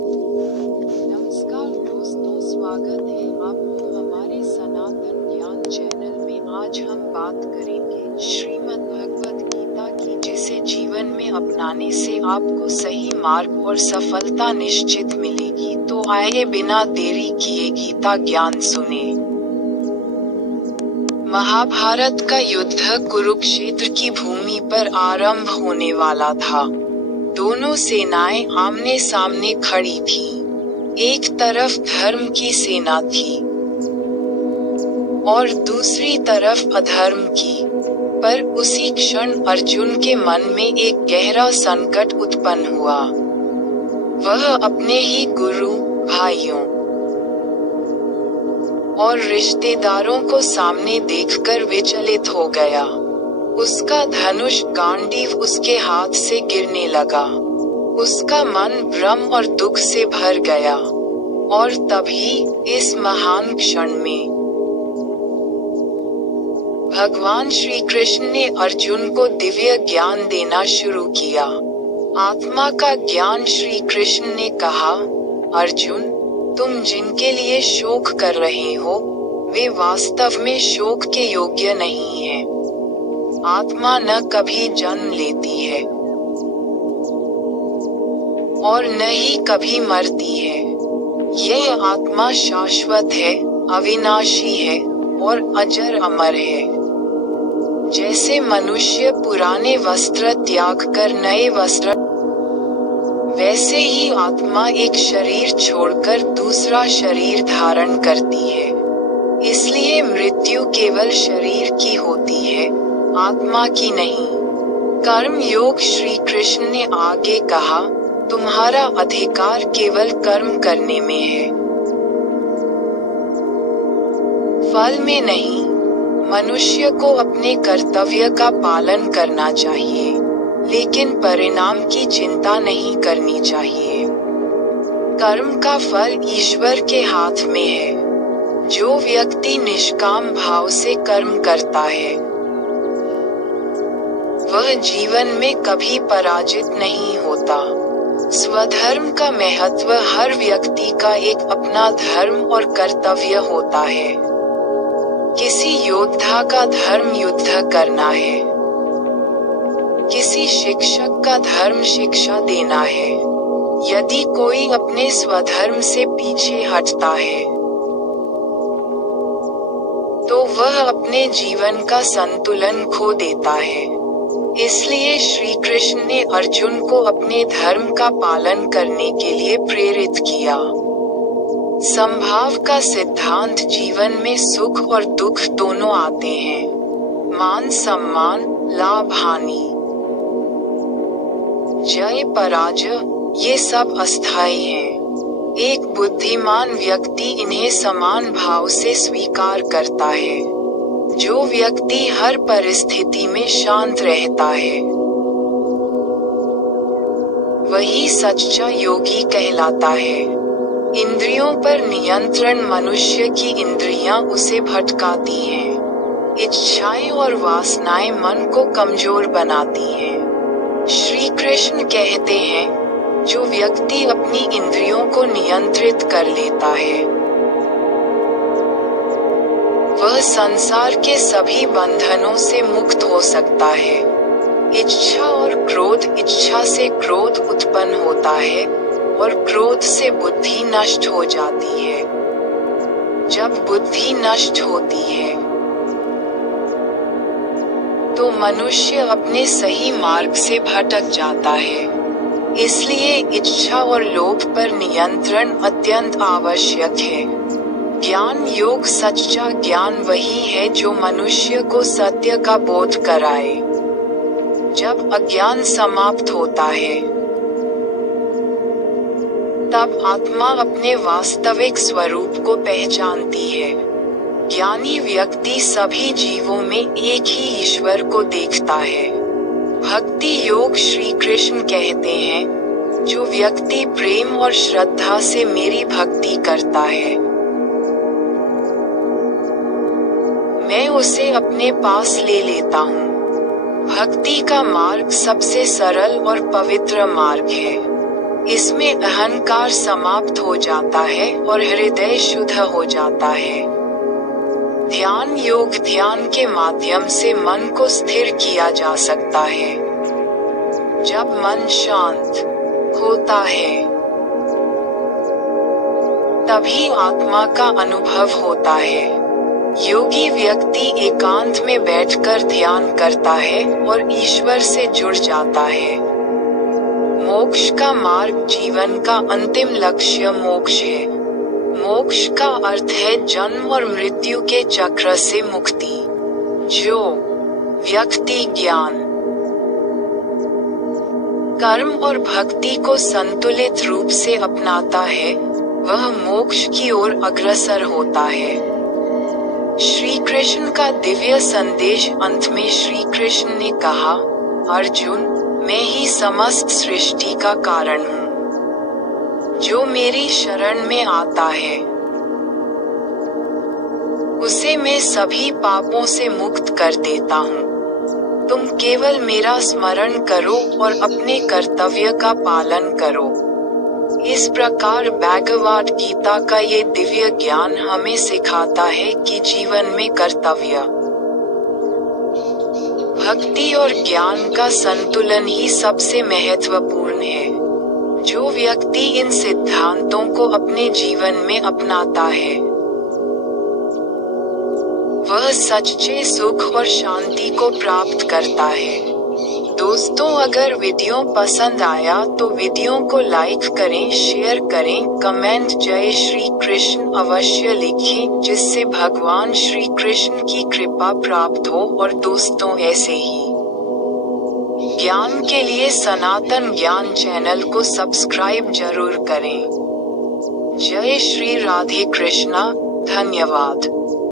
नमस्कार दोस्तों, स्वागत है आपको हमारे सनातन ज्ञान चैनल में। आज हम बात करेंगे श्रीमद् भगवत गीता की, जिसे जीवन में अपनाने से आपको सही मार्ग और सफलता निश्चित मिलेगी। तो आइए बिना देरी किए गीता ज्ञान सुने। महाभारत का युद्ध कुरुक्षेत्र की भूमि पर आरंभ होने वाला था। दोनों सेनाएं आमने सामने खड़ी थीं। एक तरफ धर्म की सेना थी और दूसरी तरफ अधर्म की। पर उसी क्षण अर्जुन के मन में एक गहरा संकट उत्पन्न हुआ। वह अपने ही गुरु, भाइयों और रिश्तेदारों को सामने देखकर विचलित हो गया। उसका धनुष गांडीव उसके हाथ से गिरने लगा। उसका मन भ्रम और दुख से भर गया। और तभी इस महान क्षण में भगवान श्री कृष्ण ने अर्जुन को दिव्य ज्ञान देना शुरू किया। आत्मा का ज्ञान। श्री कृष्ण ने कहा, अर्जुन, तुम जिनके लिए शोक कर रहे हो, वे वास्तव में शोक के योग्य नहीं हैं। आत्मा न कभी जन्म लेती है और न ही कभी मरती है। यह आत्मा शाश्वत है, अविनाशी है और अजर अमर है। जैसे मनुष्य पुराने वस्त्र त्याग कर नए वस्त्र, वैसे ही आत्मा एक शरीर छोड़कर दूसरा शरीर धारण करती है। इसलिए मृत्यु केवल शरीर की होती है, आत्मा की नहीं। कर्म योग। श्री कृष्ण ने आगे कहा, तुम्हारा अधिकार केवल कर्म करने में है, फल में नहीं। मनुष्य को अपने कर्तव्य का पालन करना चाहिए, लेकिन परिणाम की चिंता नहीं करनी चाहिए। कर्म का फल ईश्वर के हाथ में है। जो व्यक्ति निष्काम भाव से कर्म करता है, वह जीवन में कभी पराजित नहीं होता। स्वधर्म का महत्व। हर व्यक्ति का एक अपना धर्म और कर्तव्य होता है। किसी योद्धा का धर्म युद्ध करना है, किसी शिक्षक का धर्म शिक्षा देना है। यदि कोई अपने स्वधर्म से पीछे हटता है, तो वह अपने जीवन का संतुलन खो देता है। इसलिए श्री कृष्ण ने अर्जुन को अपने धर्म का पालन करने के लिए प्रेरित किया। समभाव का सिद्धांत। जीवन में सुख और दुख दोनों आते हैं। मान सम्मान, लाभ हानि, जय पराजय, ये सब अस्थायी हैं। एक बुद्धिमान व्यक्ति इन्हें समान भाव से स्वीकार करता है। जो व्यक्ति हर परिस्थिति में शांत रहता है, वही सच्चा योगी कहलाता है। इंद्रियों पर नियंत्रण। मनुष्य की इंद्रियां उसे भटकाती हैं। इच्छाएं और वासनाएं मन को कमजोर बनाती हैं। श्री कृष्ण कहते हैं, जो व्यक्ति अपनी इंद्रियों को नियंत्रित कर लेता है, वह संसार के सभी बंधनों से मुक्त हो सकता है। इच्छा और क्रोध। इच्छा से क्रोध उत्पन्न होता है और क्रोध से बुद्धि नष्ट हो जाती है। जब बुद्धि नष्ट होती है, तो मनुष्य अपने सही मार्ग से भटक जाता है। इसलिए इच्छा और लोभ पर नियंत्रण अत्यंत आवश्यक है। ज्ञान योग। सच्चा ज्ञान वही है जो मनुष्य को सत्य का बोध कराए। जब अज्ञान समाप्त होता है, तब आत्मा अपने वास्तविक स्वरूप को पहचानती है। ज्ञानी व्यक्ति सभी जीवों में एक ही ईश्वर को देखता है। भक्ति योग। श्री कृष्ण कहते हैं, जो व्यक्ति प्रेम और श्रद्धा से मेरी भक्ति करता है, मैं उसे अपने पास ले लेता हूँ। भक्ति का मार्ग सबसे सरल और पवित्र मार्ग है। इसमें अहंकार समाप्त हो जाता है और हृदय शुद्ध हो जाता है। ध्यान योग ध्यान के माध्यम से मन को स्थिर किया जा सकता है। जब मन शांत होता है, तभी आत्मा का अनुभव होता है। योगी व्यक्ति एकांत में बैठकर ध्यान करता है और ईश्वर से जुड़ जाता है। मोक्ष का मार्ग जीवन का अंतिम लक्ष्य मोक्ष है। मोक्ष का अर्थ है जन्म और मृत्यु के चक्र से मुक्ति। जो व्यक्ति ज्ञान, कर्म और भक्ति को संतुलित रूप से अपनाता है, वह मोक्ष की ओर अग्रसर होता है। श्री कृष्ण का दिव्य संदेश। अंत में श्री कृष्ण ने कहा, अर्जुन, मैं ही समस्त सृष्टि का कारण हूँ। जो मेरी शरण में आता है, उसे मैं सभी पापों से मुक्त कर देता हूँ। तुम केवल मेरा स्मरण करो और अपने कर्तव्य का पालन करो। इस प्रकार भगवद गीता का ये दिव्य ज्ञान हमें सिखाता है कि जीवन में कर्तव्य, भक्ति और ज्ञान का संतुलन ही सबसे महत्वपूर्ण है। जो व्यक्ति इन सिद्धांतों को अपने जीवन में अपनाता है, वह सच्चे सुख और शांति को प्राप्त करता है। दोस्तों, अगर वीडियो पसंद आया तो वीडियो को लाइक करें, शेयर करें, कमेंट जय श्री कृष्ण अवश्य लिखें, जिससे भगवान श्री कृष्ण की कृपा प्राप्त हो। और दोस्तों, ऐसे ही ज्ञान के लिए सनातन ज्ञान चैनल को सब्सक्राइब जरूर करें। जय श्री राधे कृष्णा। धन्यवाद।